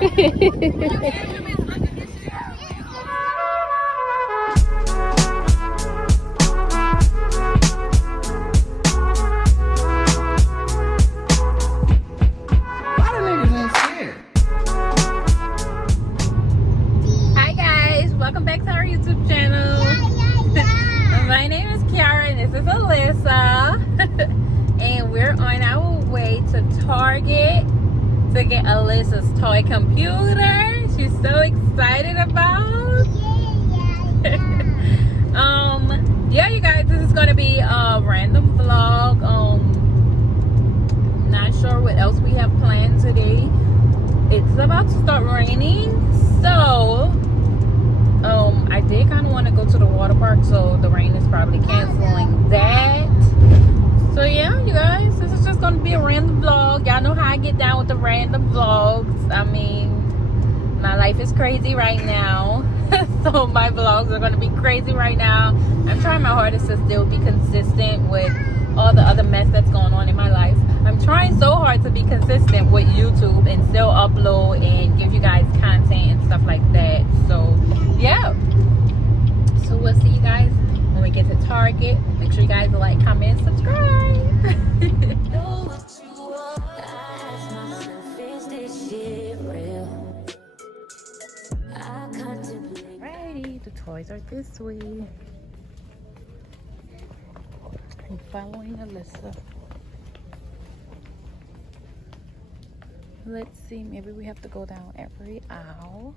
Hi guys, welcome back to our YouTube channel. My name is Keira and this is Alyssa. And we're on our way to Target to get Alyssa's toy computer. She's so excited about. Yeah, you guys, this is gonna be a random vlog. Not sure what else we have planned today. It's about to start raining, so I did kind of want to go to the water park, so the rain is probably canceling that. So yeah, you guys, this is just gonna be a random vlog. Y'all know how I get down with the random vlogs. I mean, my life is crazy right now. So my vlogs are gonna be crazy right now. I'm trying my hardest to still be consistent with all the other mess that's going on in my life. I'm trying so hard to be consistent with YouTube and still upload and give you guys content and stuff like that. So yeah, so we'll see you guys when we get to Target. Make sure you guys like, comment, and subscribe. Alrighty, the toys are this way. I'm following Alyssa. Let's see, maybe we have to go down every aisle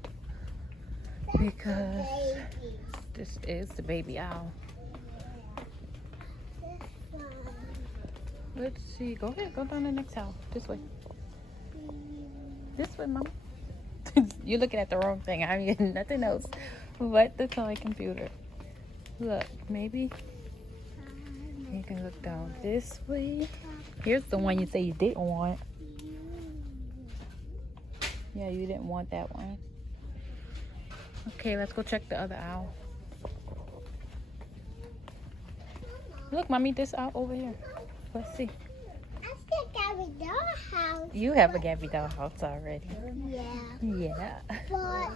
because this is the baby aisle. Let's see, go ahead, go down the next aisle. This way. This way, Mama. You're looking at the wrong thing. I mean, nothing else but the toy computer. Look, maybe you can look down this way. Here's the one you say you didn't want. Yeah, you didn't want that one. Okay, let's go check the other aisle. Look, Mommy, this aisle over here. Let's see. I still got a dollhouse. You have a Gabby doll house already. Yeah. Yeah. But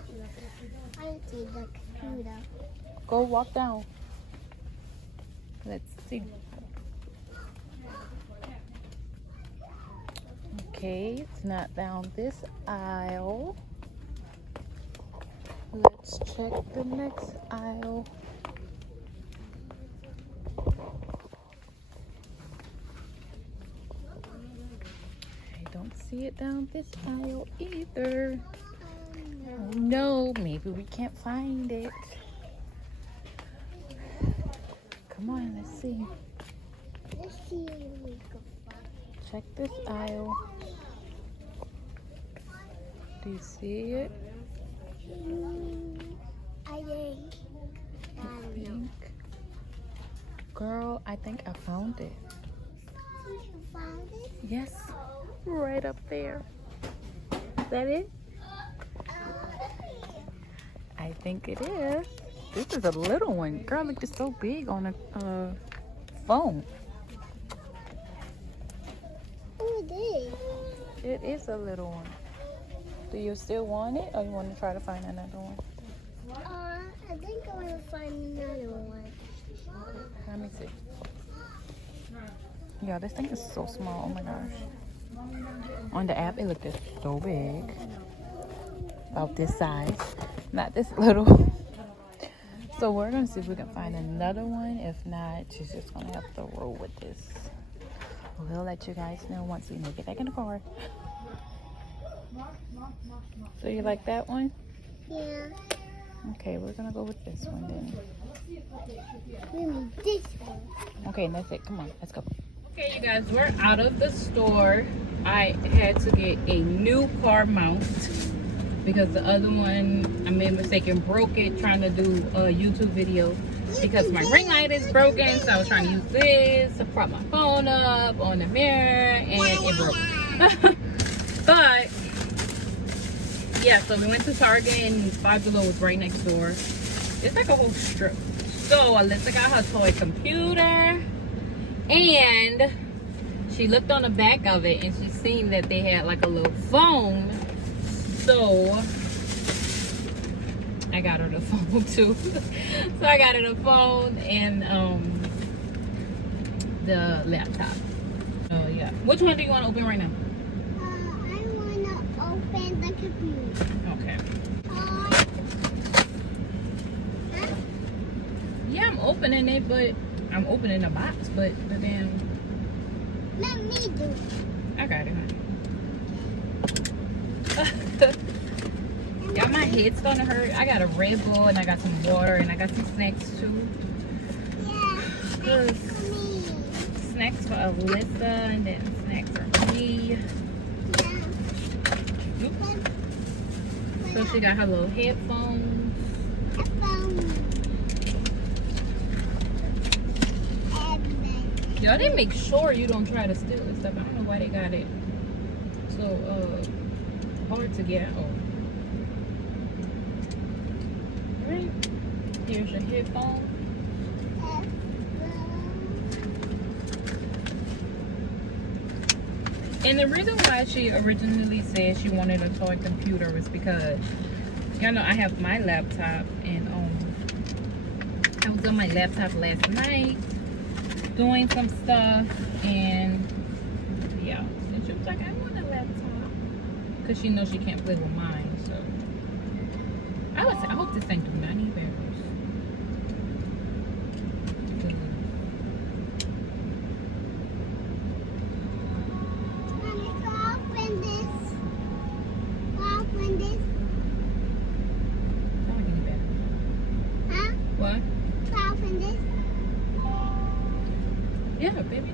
I see the computer. Go walk down. Let's see. Okay, it's not down this aisle. Let's check the next aisle. I don't see it down this aisle either. Oh no, maybe we can't find it. Come on, let's see. Let's see if we can find it. Check this aisle. Do you see it? I think. I think. Girl, I think I found it. You found it? Yes, right up there. Is that it? I think it is. This is a little one. Girl, look, it's so big on a phone. Oh, it is. It is a little one. Do you still want it, or you want to try to find another one? I think I want to find another one. Let me see. Yeah, this thing is so small. Oh my gosh. On the app, it looked so big. About this size. Not this little. So we're going to see if we can find another one. If not, she's just going to have to roll with this. We'll let you guys know once we make it back in the car. So you like that one? Yeah. Okay, we're going to go with this one then. We need this one. Okay, that's it. Come on, let's go. Okay, you guys, we're out of the store. I had to get a new car mount because the other one, I made a mistake and broke it trying to do a YouTube video because my ring light is broken. So I was trying to use this to prop my phone up on the mirror and it broke. But yeah, so we went to Target and Five Below was right next door. It's like a whole strip. So Alyssa got her toy computer and she looked on the back of it and she seen that they had like a little phone. So I got her the phone too. So I got her the phone and the laptop. Oh yeah. Which one do you want to open right now? I want to open the computer. Okay. Huh? Yeah, I'm opening it, but I'm opening the box, but then Let me do it. I got it, honey. Yeah, my head's gonna hurt. I got a Red Bull and I got some water and I got some snacks too. Yeah. Good. For me. Snacks for Alyssa and then snacks for me. Yeah. Oops. So she got her little headphones. Y'all, they make sure you don't try to steal this stuff. I don't know why they got it so hard to get out. Right. Here's your headphones. And the reason why she originally said she wanted a toy computer was because y'all know I have my laptop and I was on my laptop last night doing some stuff and yeah, and she was like, I want a laptop because she knows she can't play with mine. So I hope this ain't do none either. What? Yeah, baby.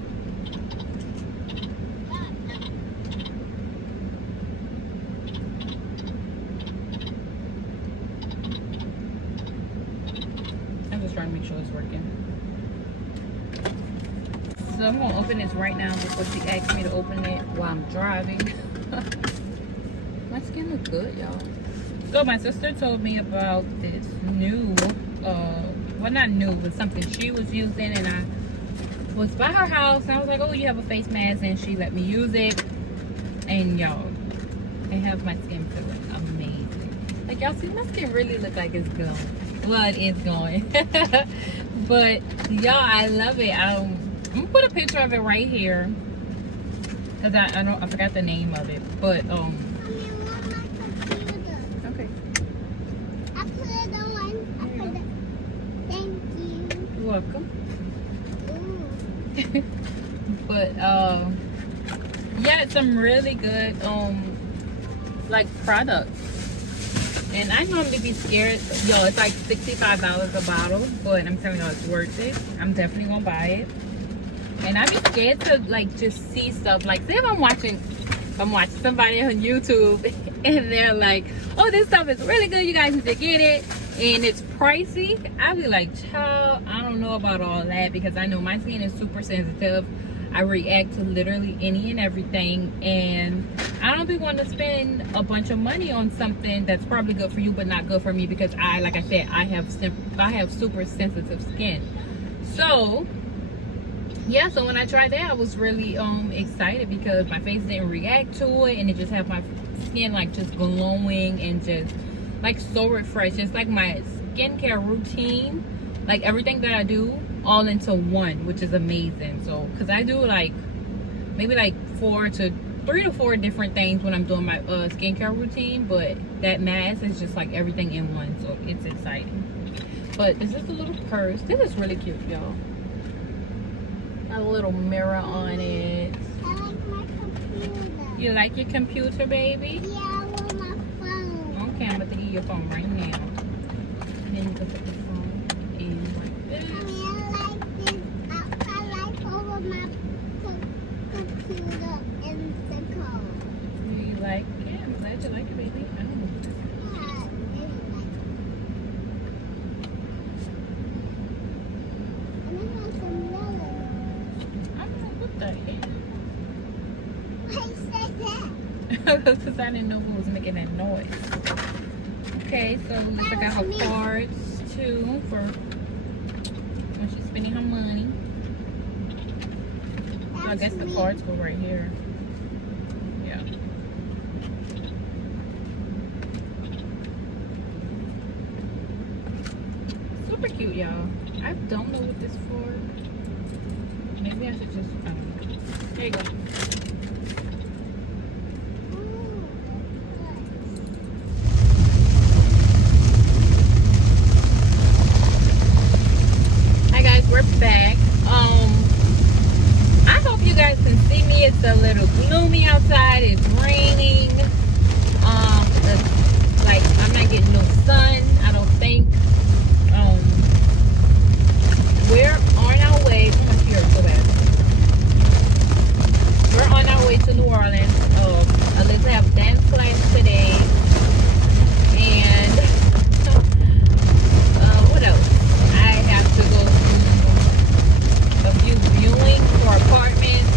I'm just trying to make sure it's working. So I'm gonna open this right now before she asks me to open it while I'm driving. My skin looks good, y'all. So my sister told me about this new, well not new, but something she was using, and I was by her house and I was like, oh, you have a face mask, and she let me use it, and y'all, I have my skin feeling amazing. Like y'all see, my skin really look like it's going. Well, it is going. But y'all, I love it. I'm gonna put a picture of it right here because I forgot the name of it, but okay. I put it on. Thank you. You're welcome. Ooh. But yeah, it's some really good like products, and I normally be scared, yo, it's like $65 a bottle, but I'm telling y'all it's worth it. I'm definitely gonna buy it. And I be scared to like just see stuff, like say if I'm watching somebody on YouTube and they're like, oh, this stuff is really good, you guys need to get it, and it's pricey. I be like, child, I don't know about all that, because I know my skin is super sensitive. I react to literally any and everything, and I don't be wanting to spend a bunch of money on something that's probably good for you but not good for me, because like I said, I have super sensitive skin. So yeah, so when I tried that, I was really excited because my face didn't react to it, and it just had my skin like just glowing and just like so refreshed. It's like my skincare routine, like everything that I do all into one, which is amazing. So because I do like maybe like 3 to 4 different things when I'm doing my skincare routine, but that mask is just like everything in one, so it's exciting. But it's just a little purse. This is really cute, y'all. A little mirror on it. I like my computer. You like your computer, baby? Yeah, I want my phone. Okay, I'm about to get your phone right now. And then you can put the phone in like this. I like this. I like over my computer in the car. Do you like it? I'm glad you like it, baby. I don't know. Yeah, I really like it. And I want some melon. I don't know what the heck. Why say that? Because I didn't know who was making that noise. Okay, so Lisa got her cards too for when she's spending her money. So I guess the cards go right here. Yeah. super cute, y'all. I don't know what this for. Maybe I should just, I don't know. There you go. Hi guys, we're back. I hope you guys can see me. It's a little gloomy outside. It's raining. Like I'm not getting no sun, I don't think. We're on our way. My spirit so bad. We're on our way to New Orleans. Let's have dance class today. And what else? I have to go to a few viewings for apartments.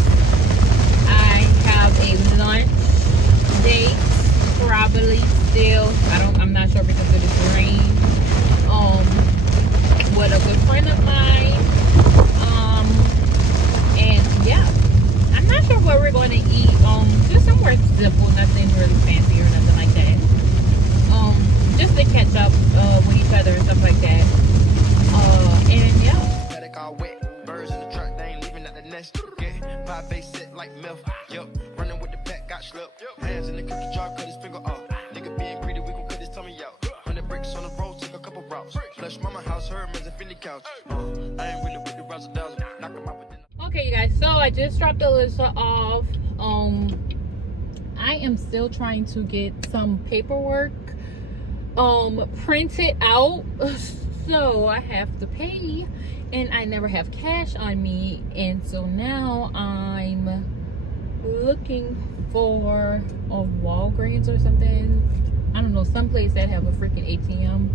I have a lunch date probably still. I'm not sure because of this rain. With a good friend of mine. And yeah. I'm not sure where we're going to eat. Just somewhere simple, nothing really fancy or nothing like that. Just to catch up with each other and stuff like that. And yeah. Birds in the truck, they ain't leaving at the nest. Five base sit like milk. Yup, running with the pack, got slipped. Hands in the cookie jar, cut his finger off. Nigga being greedy, we gon' cut his tummy out. 100 bricks on the road, took a couple routes. Flush mama house, her man's a Fendi couch. I ain't really with the razzle dazzle. Knock him out with the... Okay, you guys, so I just dropped Alyssa off. I am still trying to get some paperwork printed out, so I have to pay, and I never have cash on me, and so now I'm looking for a Walgreens or something. I don't know, someplace that have a freaking ATM,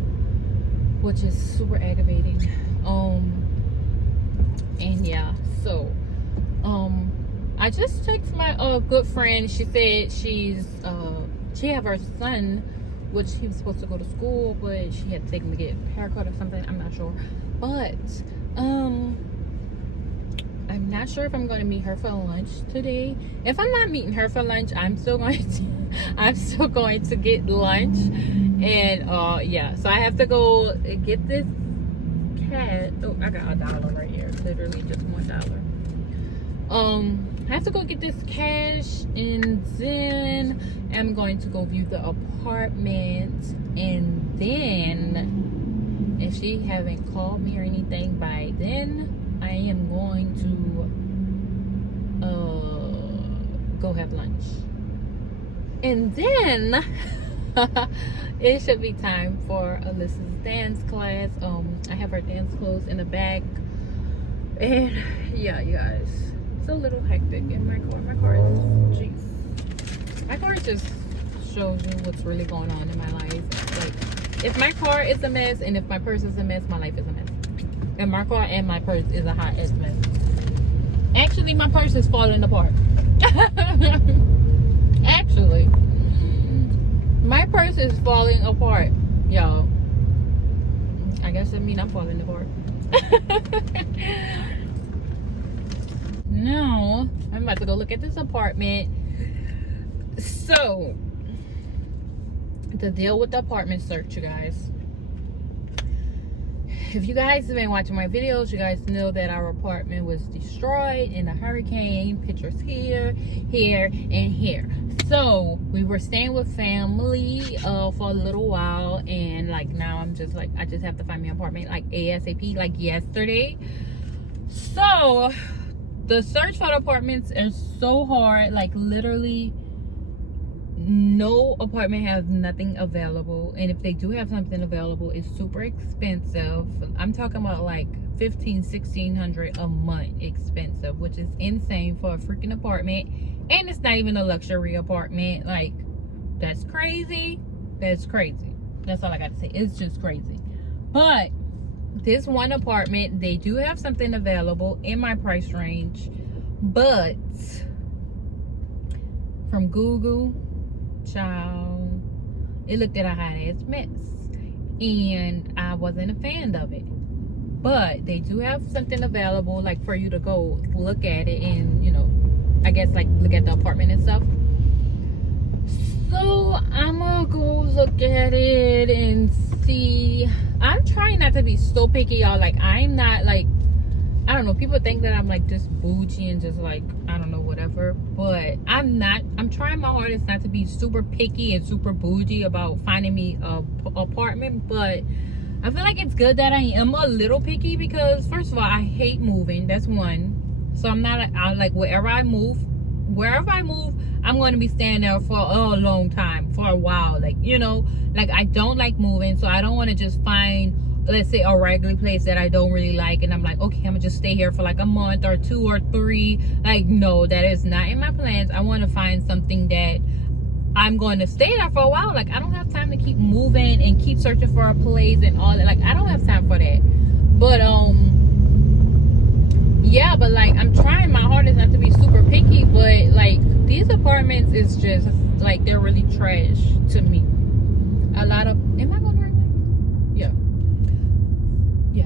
which is super aggravating. And yeah, so I just texted my good friend. She said she have her son, which he was supposed to go to school, but she had to take him to get a haircut or something. I'm not sure, but I'm not sure if I'm going to meet her for lunch today. If I'm not meeting her for lunch, I'm still going to get lunch. And yeah, so I have to go get this cat. Oh, I got $1 right here, literally just $1. I have to go get this cash, and then I'm going to go view the apartment, and then if she haven't called me or anything by then, I am going to go have lunch, and then it should be time for Alyssa's dance class. I have her dance clothes in the back, and yeah, you guys, it's a little hectic in my car. My car is, jeez, my car just shows you what's really going on in my life. Like, if my car is a mess and if my purse is a mess, my life is a mess. And my car and my purse is a hot ass mess. Actually, my purse is falling apart. Actually, my purse is falling apart, y'all. I guess that means I'm falling apart. Now, I'm about to go look at this apartment. So, the deal with the apartment search, you guys. If you guys have been watching my videos, you guys know that our apartment was destroyed in a hurricane. Pictures here, here, and here. So we were staying with family for a little while, and like now I'm just like, I just have to find my apartment like ASAP, like yesterday. So the search for the apartments is so hard, like literally no apartment has nothing available, and if they do have something available, it's super expensive. I'm talking about like $1,500-$1,600 a month expensive, which is insane for a freaking apartment, and it's not even a luxury apartment. Like, that's crazy. That's crazy. That's all I gotta say. It's just crazy. But this one apartment, they do have something available in my price range, but from Google, child, it looked at a hot ass mess, and I wasn't a fan of it. But they do have something available, like for you to go look at it and, you know, I guess like look at the apartment and stuff. So I'm gonna go look at it and see. I'm trying not to be so picky, y'all. Like, I'm not like, I don't know, people think that I'm like just bougie and just like, I don't know, whatever, but I'm not. I'm trying my hardest not to be super picky and super bougie about finding me a apartment, but I feel like it's good that I am a little picky because first of all, I hate moving. That's one. So I'm like, wherever I move, I'm going to be staying there for a long time, for a while. Like, you know, like I don't like moving, so I don't want to just find, let's say, a regular place that I don't really like and I'm like, okay, I'm gonna just stay here for like a month or 2 or 3. Like, no, that is not in my plans. I want to find something that I'm going to stay there for a while. Like, I don't have time to keep moving and keep searching for a place and all that. Like, I don't have time for that. But yeah, but like I'm trying my hardest not to be super picky, but like these apartments is just like, they're really trash to me. A lot of, am I going the right way? Yeah,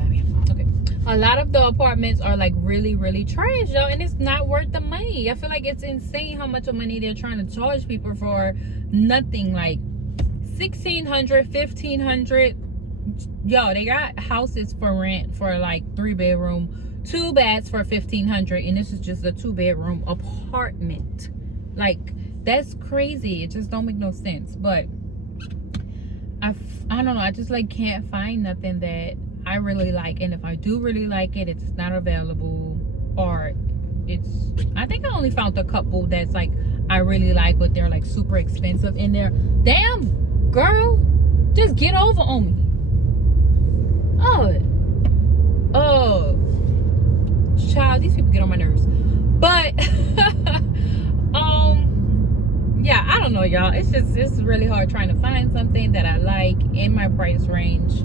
okay. A lot of the apartments are like really, really trash, yo, and it's not worth the money. I feel like it's insane how much money they're trying to charge people for nothing. Like $1,600, $1,500. Yo, they got houses for rent for like 3-bedroom, 2 baths for $1,500, and this is just a 2-bedroom apartment. Like, that's crazy. It just don't make no sense. But I don't know, I just like can't find nothing that I really like, and if I do really like it, it's not available, or it's, I think I only found a couple that's like I really like, but they're like super expensive in there. Damn, girl, just get over on me. Oh, child, these people get on my nerves. But yeah, I don't know, y'all. It's really hard trying to find something that I like in my price range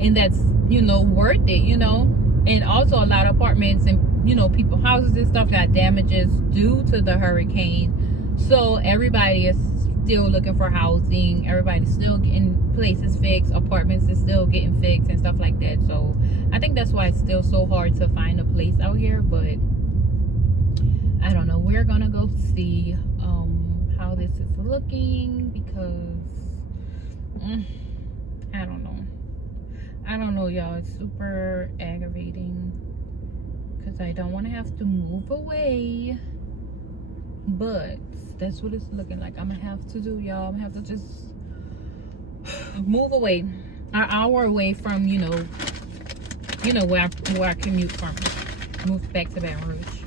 and that's, you know, worth it, you know. And also a lot of apartments and, you know, people's houses and stuff got damages due to the hurricane. So everybody is still looking for housing. Everybody's still getting places fixed. Apartments is still getting fixed and stuff like that. So I think that's why it's still so hard to find a place out here. But I don't know. We're gonna go see how this is looking because I don't know, y'all. It's super aggravating because I don't want to have to move away, but that's what it's looking like. I'm gonna have to do, y'all. I'm gonna have to just move away, an hour away from, you know where I commute from. Move back to Baton Rouge,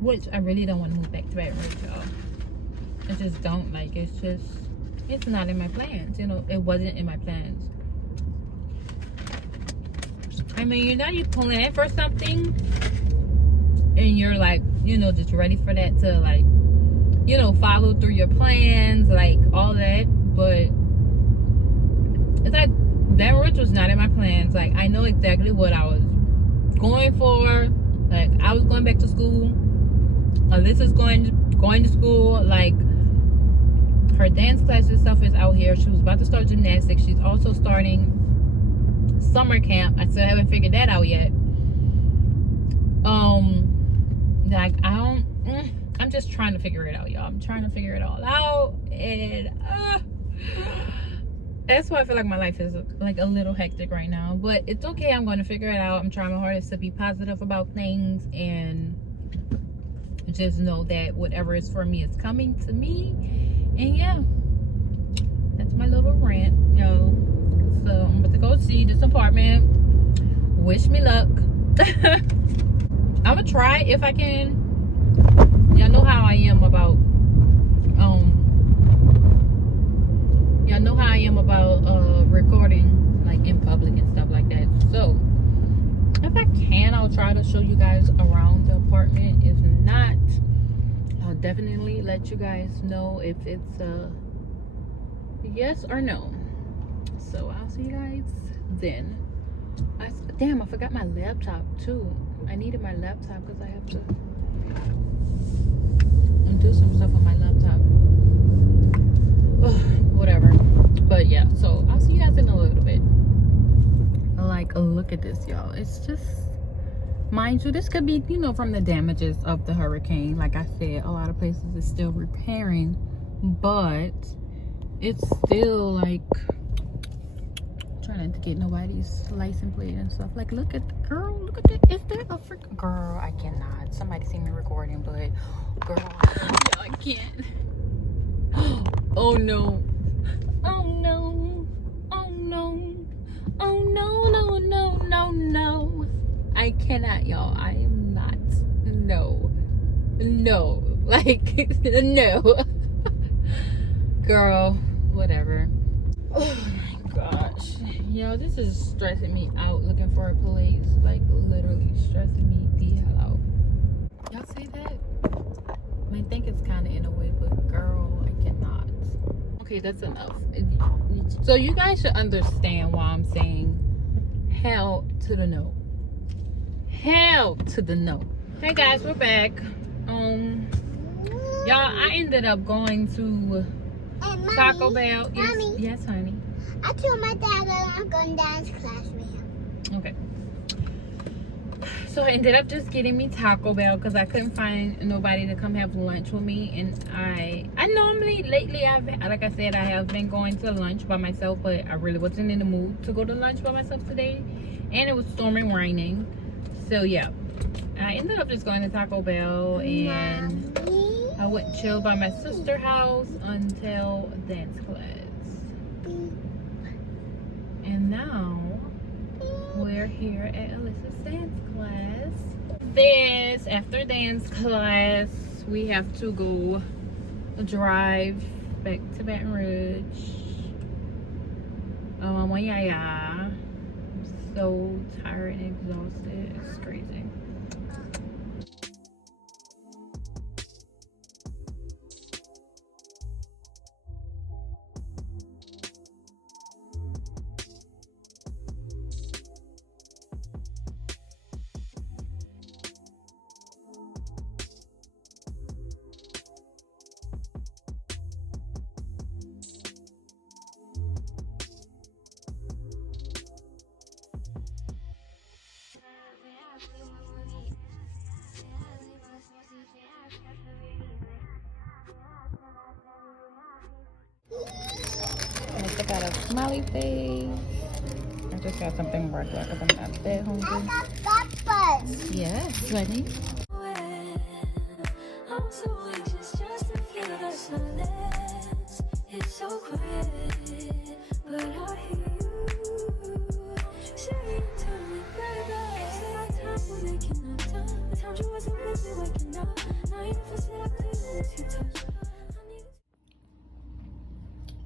which I really don't want to move back to Baton Rouge, y'all. I just don't like. It's not in my plans. You know, it wasn't in my plans. I mean, you plan for something and you're like, you know, just ready for that to like, you know, follow through your plans, like all that. But it's like Baton Rouge was not in my plans. Like, I know exactly what I was going for. Like, I was going back to school. Alyssa's going to school. Like, her dance class and stuff is out here. She was about to start gymnastics. She's also starting summer camp. I still haven't figured that out yet. Like, I'm just trying to figure it out, y'all. I'm trying to figure it all out, and that's why I feel like my life is like a little hectic right now, but it's okay. I'm going to figure it out. I'm trying my hardest to be positive about things and just know that whatever is for me is coming to me. And yeah, that's my little rant, yo. So I'm about to go see this apartment. Wish me luck. I'm gonna try if I can. Y'all know how I am about recording like in public and stuff like that. So if I can, I'll try to show you guys around the apartment. If not, I'll definitely let you guys know if it's a yes or no. So I'll see you guys then. Damn, I forgot my laptop too. I needed my laptop because I have to do some stuff on my laptop. Whatever. But yeah, so I'll see you guys in a little bit. Like, look at this, y'all. It's just, mind you, this could be, you know, from the damages of the hurricane. Like I said, a lot of places is still repairing, but it's still like trying not to get nobody's license plate and stuff. Like, look at the girl, look at that. Is there a freaking girl? I cannot. Somebody see me recording, but girl, no, I can't. Oh no. Oh no. Oh no. Oh no, no, no, no, no. I cannot, y'all. I am not. No. No. Like, no. Girl, whatever. Oh my gosh. Yo, this is stressing me out looking for a place. Like, literally stressing me the hell out. Y'all see that? I think it's kind of in a way, but girl, I cannot. Okay, that's enough. So you guys should understand why I'm saying hell to the no. Hell to the no. Hey guys, we're back. Y'all, I ended up going to Taco Bell. Yes, Mommy. yes, honey. I told my dad that I'm going to dance class with him. Okay. So I ended up just getting me Taco Bell because I couldn't find nobody to come have lunch with me. And I normally, lately, like I said, I have been going to lunch by myself, but I really wasn't in the mood to go to lunch by myself today. And it was storming, raining. So yeah, I ended up just going to Taco Bell, and Mommy. I went chill by my sister's house until dance class. And now we're here at Alyssa's dance class. After dance class, we have to go drive back to Baton Rouge. I'm so tired and exhausted. It's crazy. I got a smiley face. I just got something regular because I'm not that hungry. I got peppers. Yes, honey. I'm so anxious just to feel the silence. It's so quiet, but I hear you saying to me, baby, said our time will make it not done. The time you wasn't really waking up. Now you never said I couldn't miss your touch.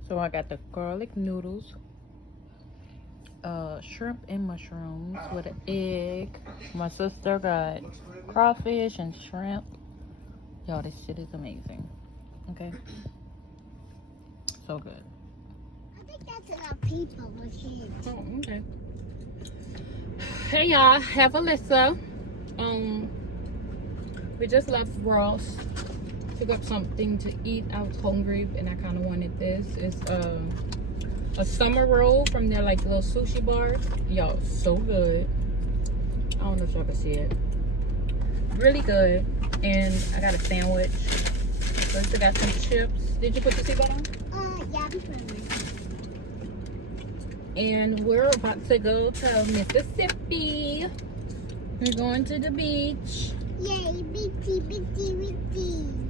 So I got the garlic noodles, shrimp and mushrooms with an egg. My sister got crawfish and shrimp. Y'all, this shit is amazing. Okay, so good. I think that's enough people with him. Oh, okay. Hey y'all, have Alyssa. We just left Ross. Pick up something to eat. I was hungry and I kind of wanted this. It's a summer roll from their like little sushi bar. Y'all, so good. I don't know if y'all can see it. Really good. And I got a sandwich. First I got some chips. Did you put the seatbelt on? Yeah, I'm putting it. And we're about to go to Mississippi. We're going to the beach. Yay, bitty, bitty, bitty.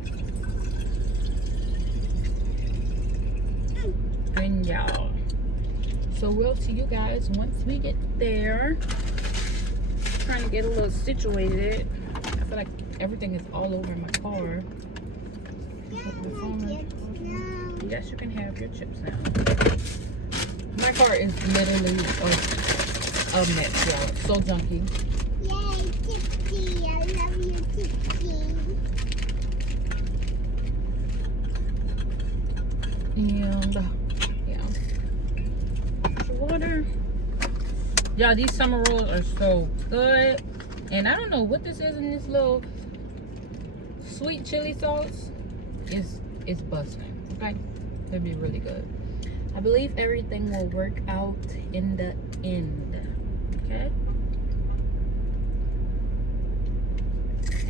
And y'all, so we'll see you guys once we get there. Trying to get a little situated. I feel like everything is all over my car. Yes, you can have your chips now. My car is literally a mess, y'all. It's so junky. Yay, Tipsy. I love you, Tipsy. And water. Y'all, these summer rolls are so good. And I don't know what this is in this little sweet chili sauce. It's busting. Okay, it'll be really good. I believe everything will work out in the end. Okay,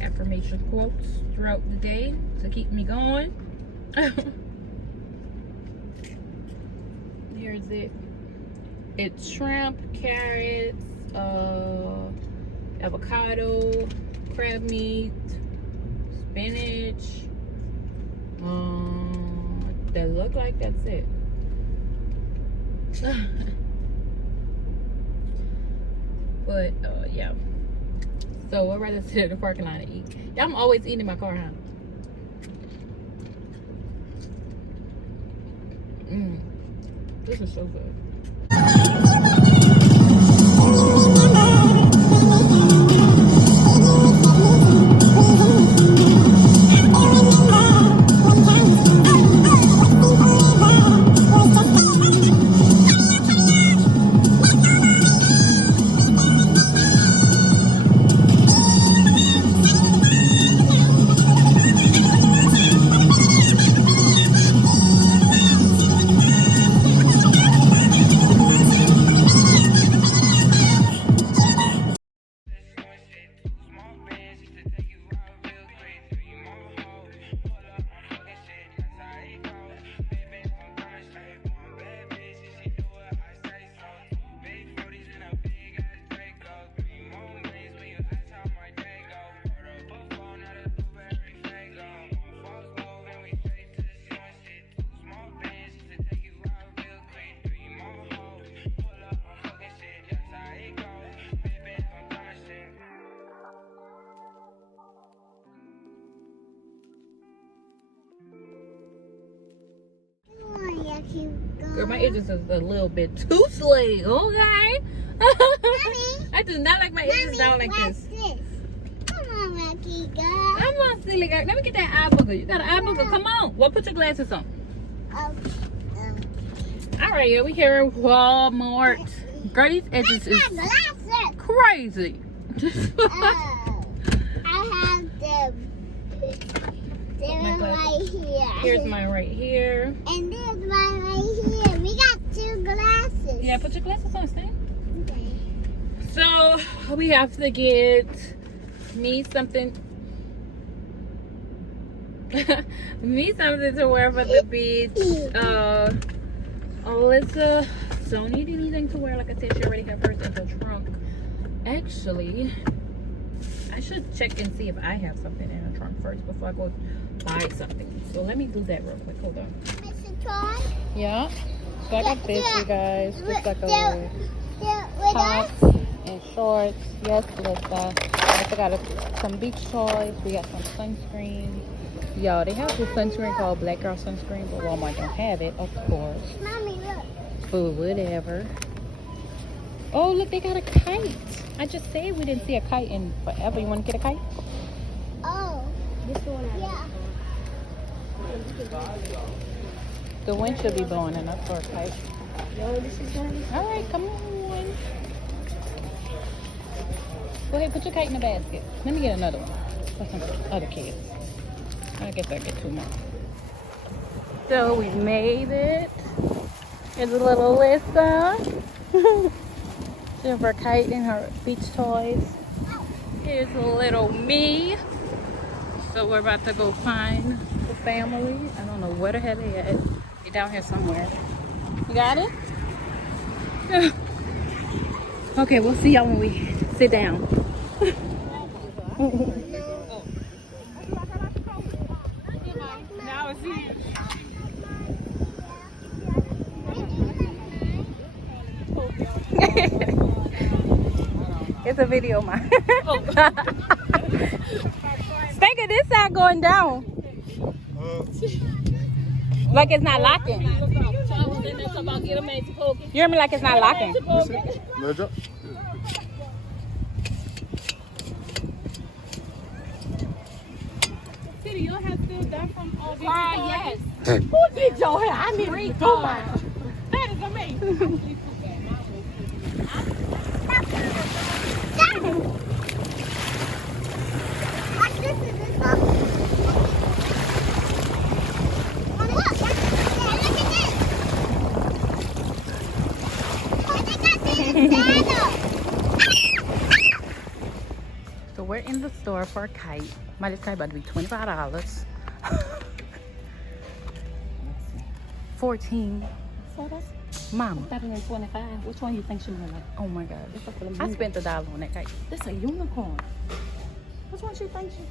affirmation quotes throughout the day to keep me going. Here's it. It's shrimp, carrots, avocado, crab meat, spinach. That look like that's it. But yeah. So I'd rather sit in the parking lot and eat. Yeah, I'm always eating in my car, huh? This is so good. Girl, my edges is a little bit too slick, okay? I do not like my edges down like this. Come on, Rocky girl. I'm not silly girl. Let me get that eye booger. You got an eye booger. Come on. Well, put your glasses on. Alright, yeah, we here in Walmart. Girl, these edges is crazy. I have them. They're right here. Here's mine right here. And there's mine right here. We got 2 glasses. Yeah, put your glasses on, Stan. Okay. So, we have to get me something. Me something to wear for the beach. Alyssa don't need anything to wear. Like I said, she already have hers in the trunk. Actually, I should check and see if I have something in the trunk first before I go buy something. So let me do that real quick. Hold on. Mr. Toy? Yeah. So I got this, you guys. Just like a little With top us? and shorts. Yes, Alyssa. I also got some beach toys. We got some sunscreen. Y'all, they have this sunscreen called Black Girl Sunscreen, but Walmart don't have it, of course. Mommy, look. But whatever. Oh, look, they got a kite. I just said we didn't see a kite in forever. You want to get a kite? Oh. This one. Yeah. The wind should be blowing enough for a kite. No, this is one. All right, come on. Go ahead, put your kite in the basket. Let me get another one for some other kids. I guess I'll get 2 more. So we made it. Here's a little Alyssa. She have her kite and her beach toys. Here's a little me. So we're about to go find the family. I don't know where the hell they at. They're down here somewhere. You got it? Okay, we'll see y'all when we sit down. Now it's here. It's a video, man. Think of this side going down. Like it's not locking. You hear me? Like it's not locking. City, your hair still done from all these yes. Who did your hair? I need to do mine. That is amazing. So we're in the store for a kite. My kite about to be $25. 14. So that's Mama. 125. Which one you think she would like? Oh my God. It's like a I spent $1 on that kite. This a unicorn. Which one she thinks she?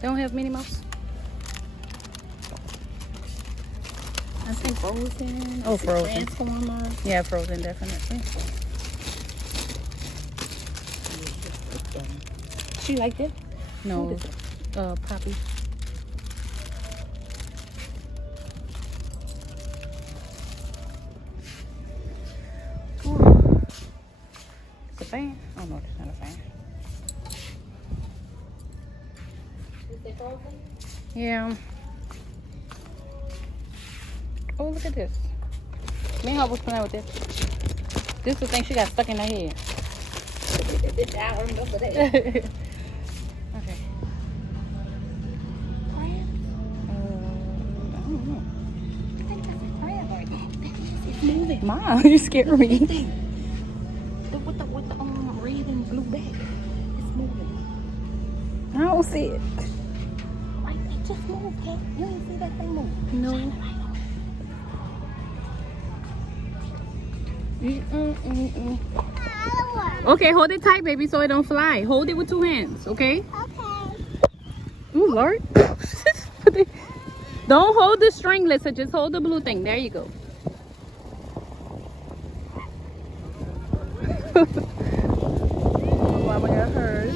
They don't have Minnie Mouse? I think Frozen. Oh, Frozen. Transformer. Yeah, Frozen, definitely. She like that? No, Poppy. Ooh. It's a fan? Oh no, it's not a fan. Is it Frozen? Yeah. Oh, look at this. Me and her was playing with this. This is the thing she got stuck in her head. I remember that. Okay. I don't know. I think that's a crab right now. It's moving. Mom, you scared me. With the red and blue back. It's moving. I don't see it. Like it just moved, Kate. You didn't see that thing move. No. Okay, hold it tight, baby, so it don't fly. Hold it with 2 hands, okay? Okay. Ooh, Lord. Don't hold the string, Lisa. Just hold the blue thing. There you go. Mama got hers.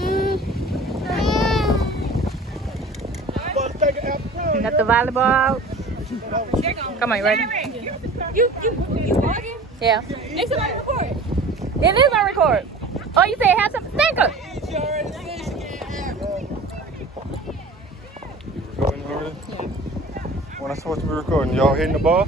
Got the volleyball out. Come on, you ready? You walking? Yeah. Make somebody record. It is on record. Oh, you say it has some stinker. Recording already? When I'm supposed to be recording, y'all hitting the ball?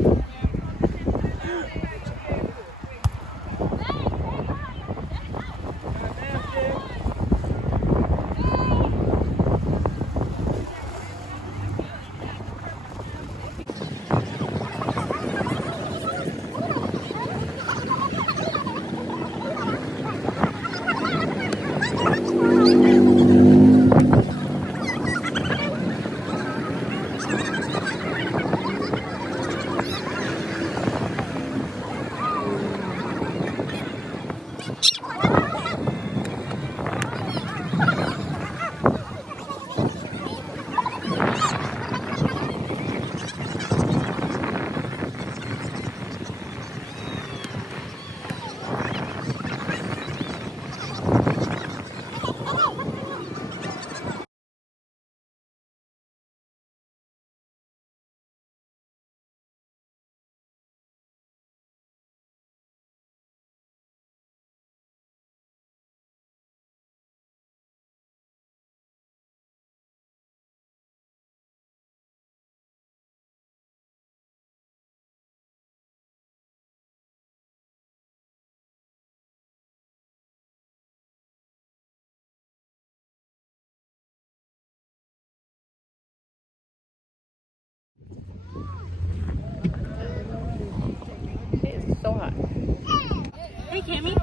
It's so hot. Hey, Kimmy.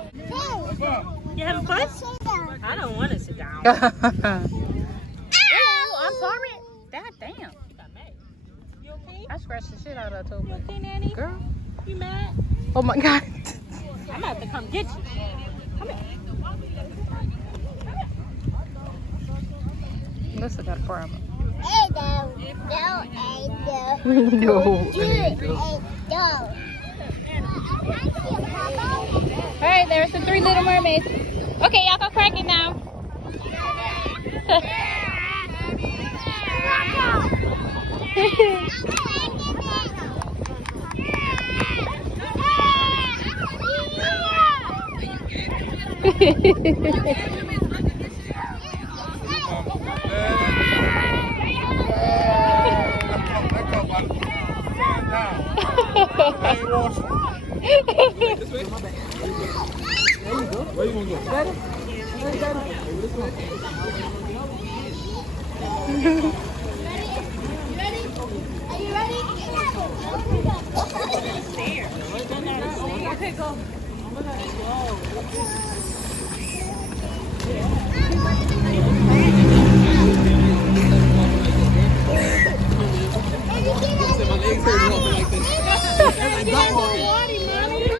You having fun? I don't want to sit down. Oh, I'm sorry. God damn. You got mad. You okay? I scratched the shit out of her too. You okay, Nanny? Girl. You mad? Oh my God. I'm about to come get you. Come here. Melissa got a problem. No. No. Alright, there's the 3 Little Mermaids. Okay, y'all go crack it now. Where you gonna go? Okay, go.